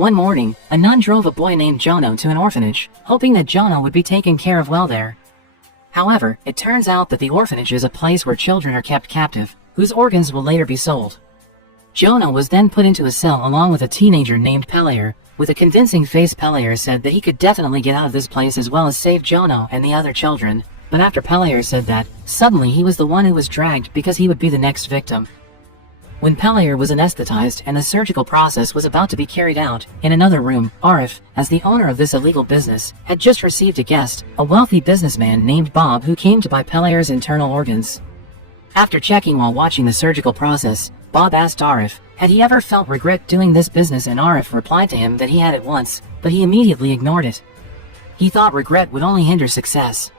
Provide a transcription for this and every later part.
One morning, a nun drove a boy named Jono to an orphanage, hoping that Jono would be taken care of well there. However, it turns out that the orphanage is a place where children are kept captive, whose organs will later be sold. Jono was then put into a cell along with a teenager named Pelayer. With a convincing face, Pelayer said that he could definitely get out of this place as well as save Jono and the other children, but after Pelayer said that, suddenly he was the one who was dragged because he would be the next victim. When Pelayer was anesthetized and the surgical process was about to be carried out, in another room, Arif, as the owner of this illegal business, had just received a guest, a wealthy businessman named Bob who came to buy Pelayer's internal organs. After checking while watching the surgical process, Bob asked Arif, had he ever felt regret doing this business, and Arif replied to him that he had it once, but he immediately ignored it. He thought regret would only hinder success.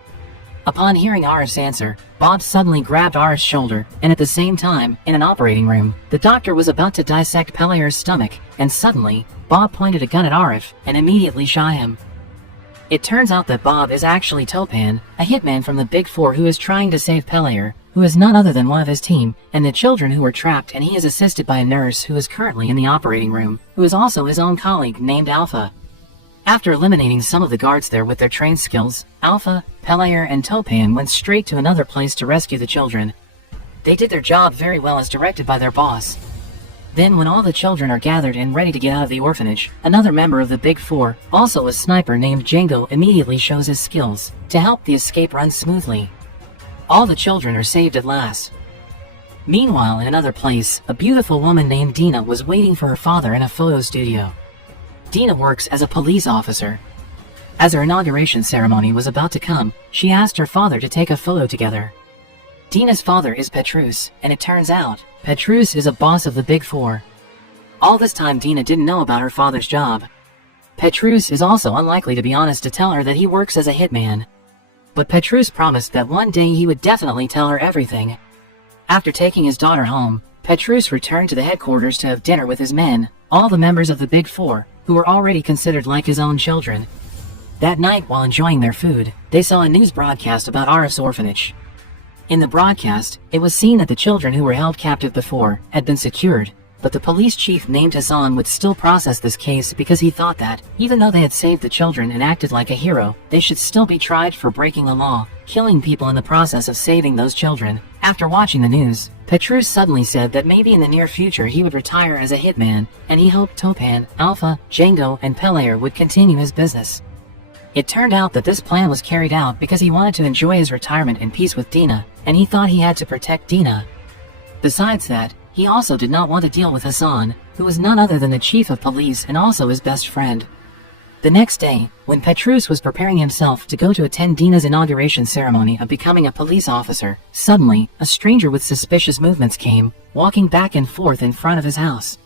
Upon hearing Arif's answer, Bob suddenly grabbed Arif's shoulder, and at the same time, in an operating room, the doctor was about to dissect Pelayer's stomach, and suddenly, Bob pointed a gun at Arif, and immediately shot him. It turns out that Bob is actually Topan, a hitman from the Big Four who is trying to save Pelayer, who is none other than one of his team, and the children who were trapped, and he is assisted by a nurse who is currently in the operating room, who is also his own colleague named Alpha. After eliminating some of the guards there with their trained skills, Alpha, Pelayer, and Topan went straight to another place to rescue the children. They did their job very well as directed by their boss. Then when all the children are gathered and ready to get out of the orphanage, another member of the Big Four, also a sniper named Django, immediately shows his skills to help the escape run smoothly. All the children are saved at last. Meanwhile, in another place, a beautiful woman named Dina was waiting for her father in a photo studio. Dina works as a police officer. As her inauguration ceremony was about to come, she asked her father to take a photo together. Dina's father is Petrus, and it turns out, Petrus is a boss of the Big Four. All this time Dina didn't know about her father's job. Petrus is also unlikely to be honest to tell her that he works as a hitman. But Petrus promised that one day he would definitely tell her everything. After taking his daughter home, Petrus returned to the headquarters to have dinner with his men, all the members of the Big Four, who were already considered like his own children. That night, while enjoying their food, they saw a news broadcast about Arif's orphanage. In the broadcast, it was seen that the children who were held captive before had been secured, but the police chief named Hassan would still process this case because he thought that, even though they had saved the children and acted like a hero, they should still be tried for breaking the law, killing people in the process of saving those children. After watching the news, Petrus suddenly said that maybe in the near future he would retire as a hitman, and he hoped Topan, Alpha, Django, and Pelayer would continue his business. It turned out that this plan was carried out because he wanted to enjoy his retirement in peace with Dina, and he thought he had to protect Dina. Besides that, he also did not want to deal with Hassan, who was none other than the chief of police and also his best friend. The next day, when Petrus was preparing himself to go to attend Dina's inauguration ceremony of becoming a police officer, suddenly, a stranger with suspicious movements came, walking back and forth in front of his house.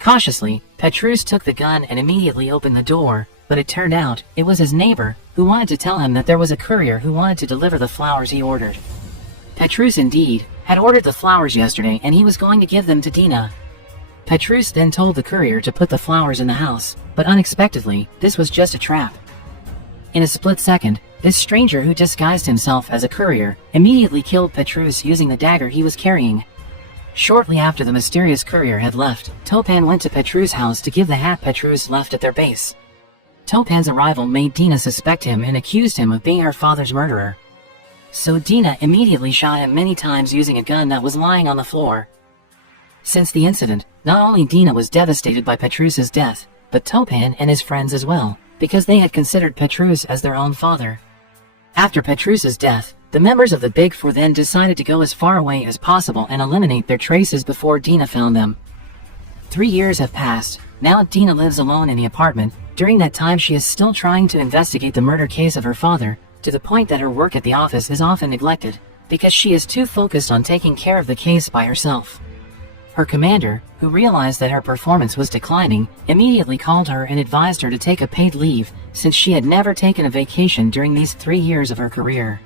Cautiously, Petrus took the gun and immediately opened the door, but it turned out it was his neighbor, who wanted to tell him that there was a courier who wanted to deliver the flowers he ordered. Petrus indeed had ordered the flowers yesterday, and he was going to give them to Dina. Petrus then told the courier to put the flowers in the house, but unexpectedly, this was just a trap. In a split second, this stranger who disguised himself as a courier immediately killed Petrus using the dagger he was carrying. Shortly after the mysterious courier had left, Topan went to Petrus' house to give the hat Petrus left at their base. Topan's arrival made Dina suspect him and accused him of being her father's murderer. So Dina immediately shot him many times using a gun that was lying on the floor. Since the incident, not only Dina was devastated by Petrus's death, but Topan and his friends as well, because they had considered Petrus as their own father. After Petrus's death, the members of the Big Four then decided to go as far away as possible and eliminate their traces before Dina found them. 3 years have passed. Now Dina lives alone in the apartment. During that time she is still trying to investigate the murder case of her father, to the point that her work at the office is often neglected, because she is too focused on taking care of the case by herself. Her commander, who realized that her performance was declining, immediately called her and advised her to take a paid leave, since she had never taken a vacation during these 3 years of her career.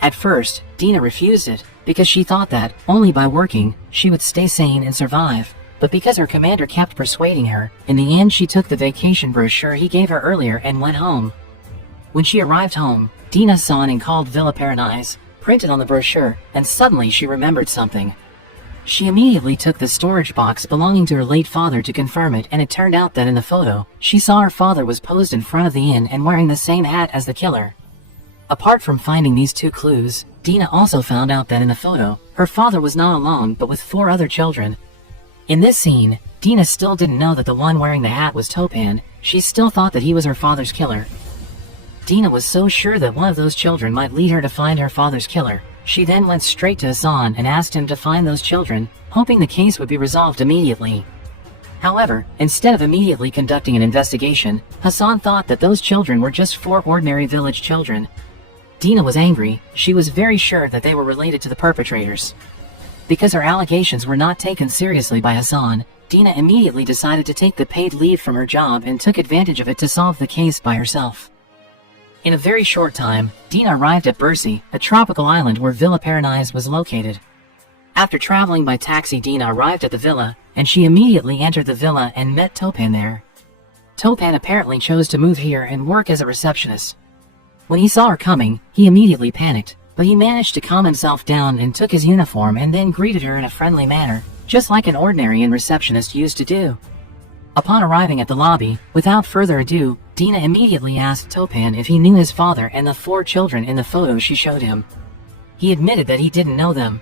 At first, Dina refused it, because she thought that, only by working, she would stay sane and survive. But because her commander kept persuading her, in the end she took the vacation brochure he gave her earlier and went home. When she arrived home, Dina saw an inn called Villa Paradise, printed on the brochure, and suddenly she remembered something. She immediately took the storage box belonging to her late father to confirm it, and it turned out that in the photo, she saw her father was posed in front of the inn and wearing the same hat as the killer. Apart from finding these two clues, Dina also found out that in the photo, her father was not alone but with 4 other children. In this scene, Dina still didn't know that the one wearing the hat was Topan. She still thought that he was her father's killer. Dina was so sure that one of those children might lead her to find her father's killer. She then went straight to Hassan and asked him to find those children, hoping the case would be resolved immediately. However, instead of immediately conducting an investigation, Hassan thought that those children were just 4 ordinary village children. Dina was angry. She was very sure that they were related to the perpetrators. Because her allegations were not taken seriously by Hassan, Dina immediately decided to take the paid leave from her job and took advantage of it to solve the case by herself. In a very short time, Dina arrived at Bercy, a tropical island where Villa Paradise was located. After traveling by taxi, Dina arrived at the villa, and she immediately entered the villa and met Topan there. Topan apparently chose to move here and work as a receptionist. When he saw her coming, he immediately panicked, but he managed to calm himself down and took his uniform and then greeted her in a friendly manner, just like an ordinary inn receptionist used to do. Upon arriving at the lobby, without further ado, Dina immediately asked Topan if he knew his father and the 4 children in the photo she showed him. He admitted that he didn't know them.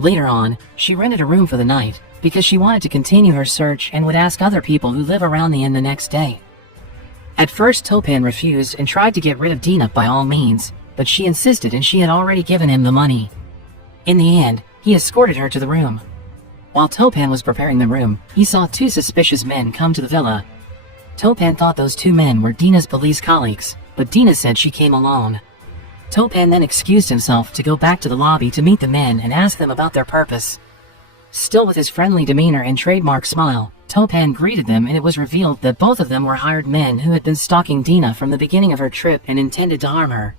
Later on, she rented a room for the night, because she wanted to continue her search and would ask other people who live around the inn the next day. At first, Topan refused and tried to get rid of Dina by all means, but she insisted and she had already given him the money. In the end, he escorted her to the room. While Topan was preparing the room, he saw 2 suspicious men come to the villa. Topan thought those 2 men were Dina's police colleagues, but Dina said she came alone. Topan then excused himself to go back to the lobby to meet the men and ask them about their purpose. Still with his friendly demeanor and trademark smile, Topan greeted them, and it was revealed that both of them were hired men who had been stalking Dina from the beginning of her trip and intended to harm her.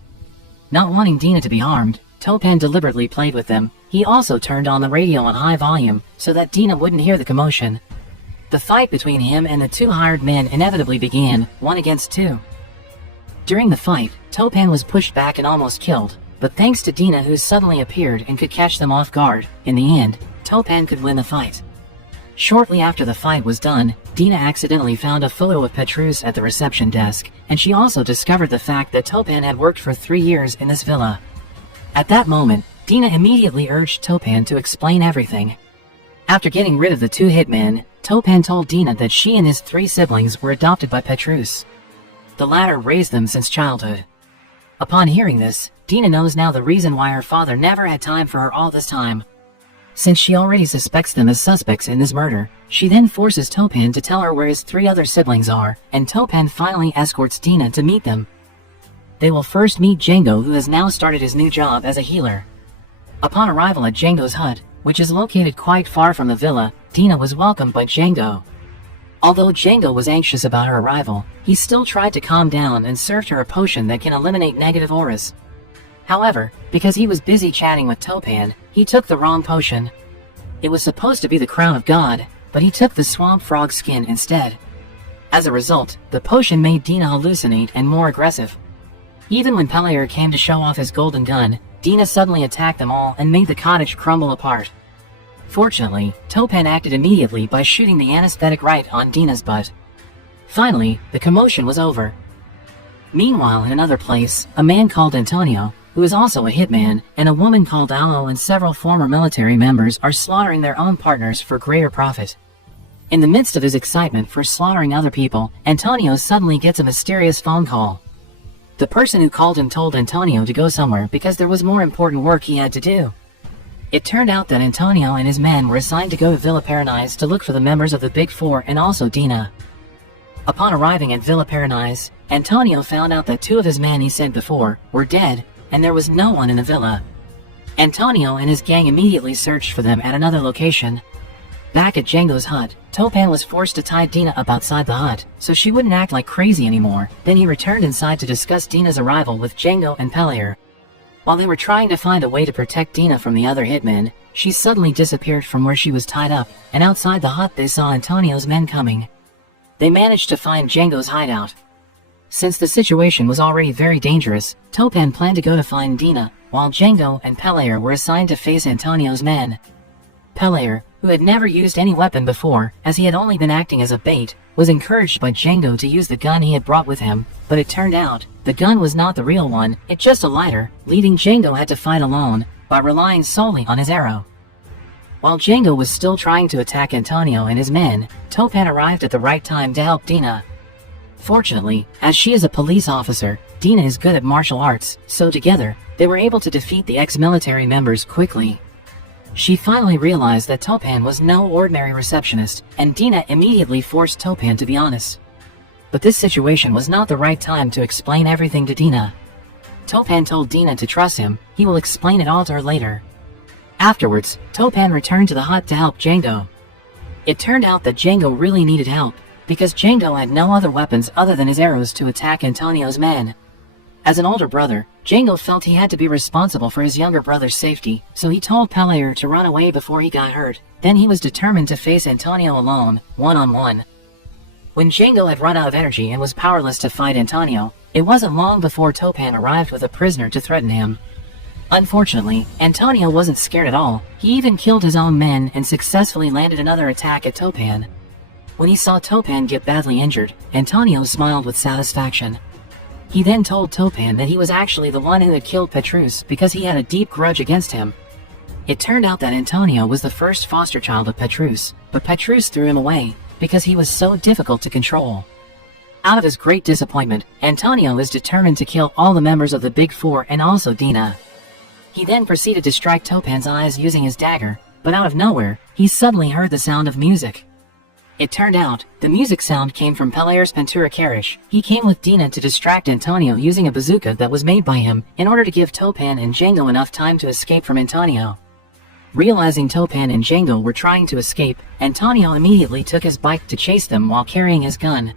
Not wanting Dina to be harmed, Topan deliberately played with them. He also turned on the radio on high volume so that Dina wouldn't hear the commotion. The fight between him and the 2 hired men inevitably began, 1 against 2. During the fight, Topan was pushed back and almost killed, but thanks to Dina, who suddenly appeared and could catch them off guard, in the end, Topan could win the fight. Shortly after the fight was done, Dina accidentally found a photo of Petrus at the reception desk, and she also discovered the fact that Topan had worked for 3 years in this villa. At that moment, Dina immediately urged Topan to explain everything. After getting rid of the 2 hitmen, Topan told Dina that she and his 3 siblings were adopted by Petrus. The latter raised them since childhood. Upon hearing this, Dina knows now the reason why her father never had time for her all this time. Since she already suspects them as suspects in this murder, she then forces Topan to tell her where his 3 other siblings are, and Topan finally escorts Dina to meet them. They will first meet Django, who has now started his new job as a healer. Upon arrival at Django's hut, which is located quite far from the villa, Dina was welcomed by Django. Although Django was anxious about her arrival, he still tried to calm down and served her a potion that can eliminate negative auras. However, because he was busy chatting with Topan, he took the wrong potion. It was supposed to be the Crown of God, but he took the swamp frog skin instead. As a result, the potion made Dina hallucinate and more aggressive. Even when Pelayer came to show off his golden gun, Dina suddenly attacked them all and made the cottage crumble apart. Fortunately, Topan acted immediately by shooting the anesthetic right on Dina's butt. Finally, the commotion was over. Meanwhile, in another place, a man called Antonio, who is also a hitman, and a woman called Alo and several former military members are slaughtering their own partners for greater profit. In the midst of his excitement for slaughtering other people, Antonio suddenly gets a mysterious phone call. The person who called him told Antonio to go somewhere because there was more important work he had to do. It turned out that Antonio and his men were assigned to go to Villa Paradise to look for the members of the Big Four and also Dina. Upon arriving at Villa Paradise, Antonio found out that 2 of his men he sent before were dead, and there was no one in the villa. Antonio and his gang immediately searched for them at another location. Back at Django's hut, Topan was forced to tie Dina up outside the hut, so she wouldn't act like crazy anymore. Then he returned inside to discuss Dina's arrival with Django and Pelayer. While they were trying to find a way to protect Dina from the other hitmen, she suddenly disappeared from where she was tied up, and outside the hut they saw Antonio's men coming. They managed to find Django's hideout. Since the situation was already very dangerous, Topan planned to go to find Dina, while Django and Pelayer were assigned to face Antonio's men. Pelayer, who had never used any weapon before, as he had only been acting as a bait, was encouraged by Django to use the gun he had brought with him, but it turned out, the gun was not the real one, it's just a lighter, leading Django had to fight alone, by relying solely on his arrow. While Django was still trying to attack Antonio and his men, Topan arrived at the right time to help Dina. Fortunately, as she is a police officer, Dina is good at martial arts, so together, they were able to defeat the ex-military members quickly. She finally realized that Topan was no ordinary receptionist, and Dina immediately forced Topan to be honest. But this situation was not the right time to explain everything to Dina. Topan told Dina to trust him, he will explain it all to her later. Afterwards, Topan returned to the hut to help Django. It turned out that Django really needed help, because Django had no other weapons other than his arrows to attack Antonio's men. As an older brother, Django felt he had to be responsible for his younger brother's safety, so he told Pelayer to run away before he got hurt. Then he was determined to face Antonio alone, one-on-one. When Django had run out of energy and was powerless to fight Antonio, it wasn't long before Topan arrived with a prisoner to threaten him. Unfortunately, Antonio wasn't scared at all. He even killed his own men and successfully landed another attack at Topan. When he saw Topan get badly injured, Antonio smiled with satisfaction. He then told Topan that he was actually the one who had killed Petrus because he had a deep grudge against him. It turned out that Antonio was the first foster child of Petrus, but Petrus threw him away because he was so difficult to control. Out of his great disappointment, Antonio is determined to kill all the members of the Big Four and also Dina. He then proceeded to strike Topan's eyes using his dagger, but out of nowhere, he suddenly heard the sound of music. It turned out, the music sound came from Pelayer's Pentura Karish. He came with Dina to distract Antonio using a bazooka that was made by him, in order to give Topan and Django enough time to escape from Antonio. Realizing Topan and Django were trying to escape, Antonio immediately took his bike to chase them while carrying his gun.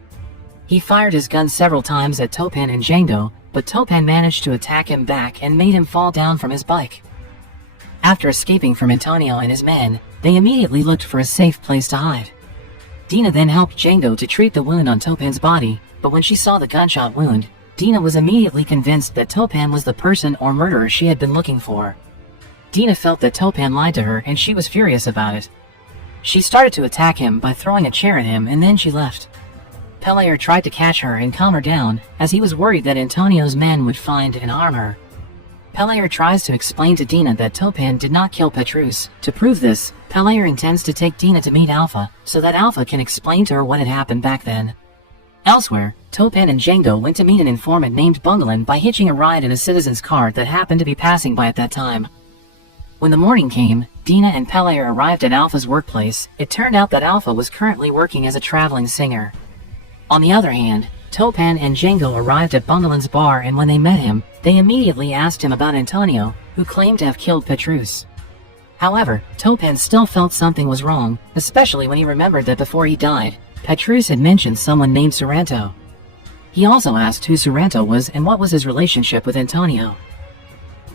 He fired his gun several times at Topan and Django, but Topan managed to attack him back and made him fall down from his bike. After escaping from Antonio and his men, they immediately looked for a safe place to hide. Dina then helped Django to treat the wound on Topan's body, but when she saw the gunshot wound, Dina was immediately convinced that Topan was the person or murderer she had been looking for. Dina felt that Topan lied to her and she was furious about it. She started to attack him by throwing a chair at him and then she left. Pelayer tried to catch her and calm her down, as he was worried that Antonio's men would find and harm her. Pelayer tries to explain to Dina that Topan did not kill Petrus. To prove this, Pelayer intends to take Dina to meet Alpha, so that Alpha can explain to her what had happened back then. Elsewhere, Topan and Django went to meet an informant named Bungalan by hitching a ride in a citizen's car that happened to be passing by at that time. When the morning came, Dina and Pelayer arrived at Alpha's workplace. It turned out that Alpha was currently working as a traveling singer. On the other hand, Topan and Django arrived at Bungalan's bar, and when they met him, they immediately asked him about Antonio, who claimed to have killed Petrus. However, Topan still felt something was wrong, especially when he remembered that before he died, Petrus had mentioned someone named Sorrento. He also asked who Sorrento was and what was his relationship with Antonio.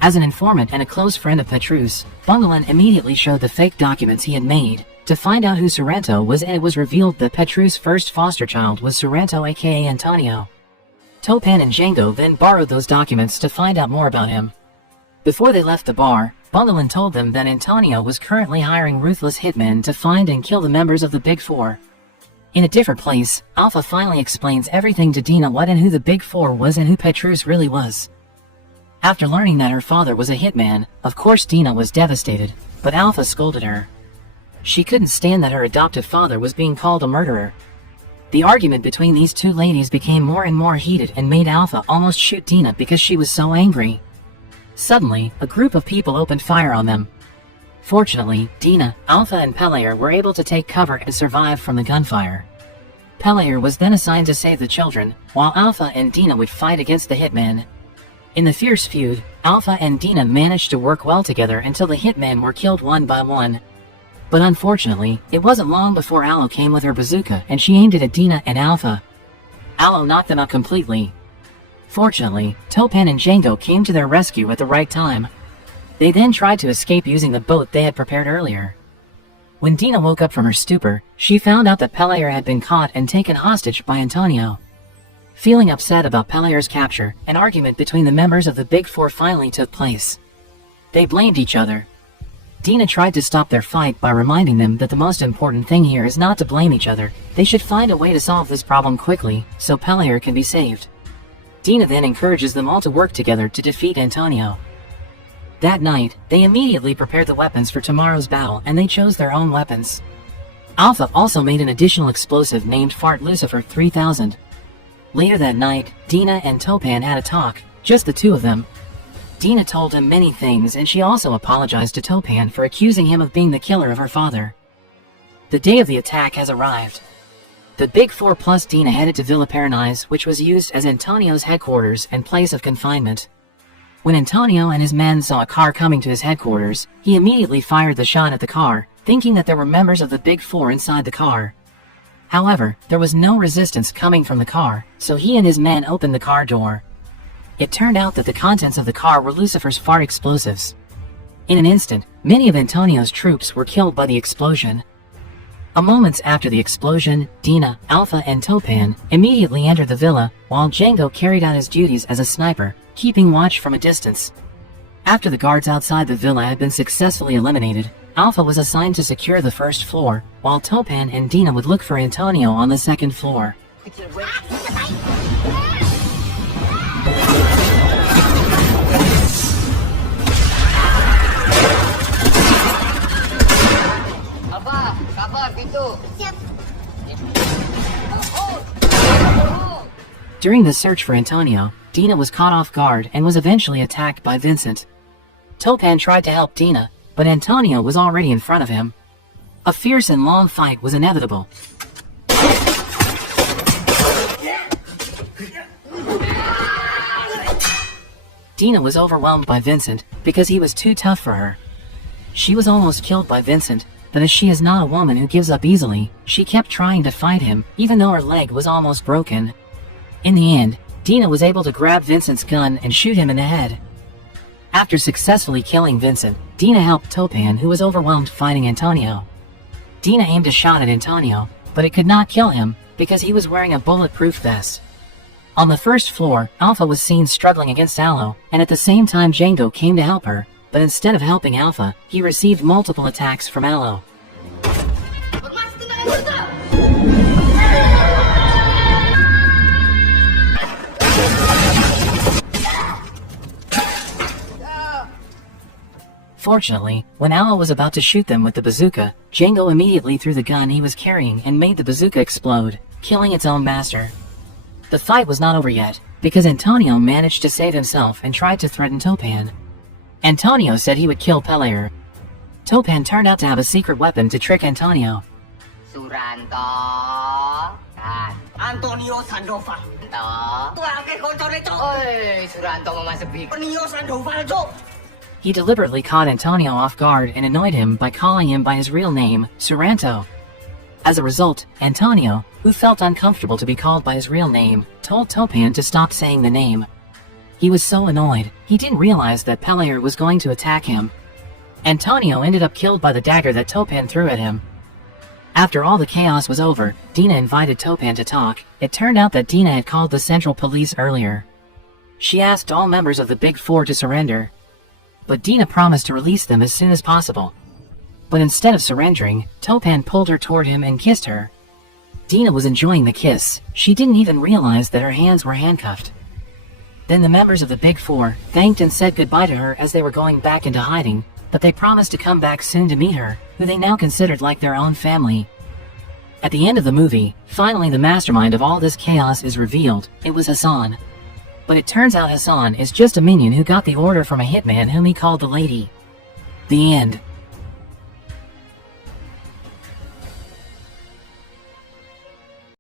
As an informant and a close friend of Petrus, Bungalan immediately showed the fake documents he had made to find out who Sorrento was, and it was revealed that Petrus' first foster child was Sorrento, aka Antonio. Topan and Django then borrowed those documents to find out more about him. Before they left the bar, Bungalan told them that Antonio was currently hiring ruthless hitmen to find and kill the members of the Big Four. In a different place, Alpha finally explains everything to Dina, what and who the Big Four was and who Petrus really was. After learning that her father was a hitman, of course Dina was devastated, but Alpha scolded her. She couldn't stand that her adoptive father was being called a murderer. The argument between these two ladies became more and more heated and made Alpha almost shoot Dina because she was so angry. Suddenly, a group of people opened fire on them. Fortunately, Dina, Alpha and Pelayer were able to take cover and survive from the gunfire. Pelayer was then assigned to save the children, while Alpha and Dina would fight against the hitmen. In the fierce feud, Alpha and Dina managed to work well together until the hitmen were killed one by one. But unfortunately, it wasn't long before Aloe came with her bazooka and she aimed it at Dina and Alpha. Aloe knocked them out completely. Fortunately, Topan and Django came to their rescue at the right time. They then tried to escape using the boat they had prepared earlier. When Dina woke up from her stupor, she found out that Pelayer had been caught and taken hostage by Antonio. Feeling upset about Pelayer's capture, an argument between the members of the Big Four finally took place. They blamed each other. Dina tried to stop their fight by reminding them that the most important thing here is not to blame each other. They should find a way to solve this problem quickly, so Pelayer can be saved. Dina then encourages them all to work together to defeat Antonio. That night, they immediately prepared the weapons for tomorrow's battle, and they chose their own weapons. Alpha also made an additional explosive named Fart Lucifer 3000. Later that night, Dina and Topan had a talk, just the two of them. Dina told him many things, and she also apologized to Topan for accusing him of being the killer of her father. The day of the attack has arrived. The Big Four plus Dina headed to Villa Paradise, which was used as Antonio's headquarters and place of confinement. When Antonio and his men saw a car coming to his headquarters, he immediately fired the shot at the car, thinking that there were members of the Big Four inside the car. However, there was no resistance coming from the car, so he and his men opened the car door. It turned out that the contents of the car were Lucifer's fart explosives. In an instant, many of Antonio's troops were killed by the explosion. A moment after the explosion, Dina, Alpha, and Topan immediately entered the villa, while Django carried out his duties as a sniper, keeping watch from a distance. After the guards outside the villa had been successfully eliminated, Alpha was assigned to secure the first floor, while Topan and Dina would look for Antonio on the second floor. During the search for Antonio, Dina was caught off guard and was eventually attacked by Vincent. Topan tried to help Dina, but Antonio was already in front of him. A fierce and long fight was inevitable. Dina was overwhelmed by Vincent because he was too tough for her. She was almost killed by Vincent, but as she is not a woman who gives up easily, she kept trying to fight him, even though her leg was almost broken. In the end, Dina was able to grab Vincent's gun and shoot him in the head. After successfully killing Vincent, Dina helped Topan, who was overwhelmed fighting Antonio. Dina aimed a shot at Antonio, but it could not kill him because he was wearing a bulletproof vest. On the first floor, Alpha was seen struggling against Aloe, and at the same time Django came to help her, but instead of helping Alpha, he received multiple attacks from Aloe. Fortunately, when Aloe was about to shoot them with the bazooka, Django immediately threw the gun he was carrying and made the bazooka explode, killing its own master. The fight was not over yet, because Antonio managed to save himself and tried to threaten Topan. Antonio said he would kill Pelayer. Topan turned out to have a secret weapon to trick Antonio. Antonio Sandoval. He deliberately caught Antonio off guard and annoyed him by calling him by his real name, Suranto. As a result, Antonio, who felt uncomfortable to be called by his real name, told Topan to stop saying the name. He was so annoyed, he didn't realize that Pelayer was going to attack him. Antonio ended up killed by the dagger that Topan threw at him. After all the chaos was over, Dina invited Topan to talk. It turned out that Dina had called the Central Police earlier. She asked all members of the Big Four to surrender, but Dina promised to release them as soon as possible. But instead of surrendering, Topan pulled her toward him and kissed her. Dina was enjoying the kiss. She didn't even realize that her hands were handcuffed. Then the members of the Big Four thanked and said goodbye to her as they were going back into hiding, but they promised to come back soon to meet her, who they now considered like their own family. At the end of the movie, finally the mastermind of all this chaos is revealed. It was Hassan. But it turns out Hassan is just a minion who got the order from a hitman whom he called the Lady. The end.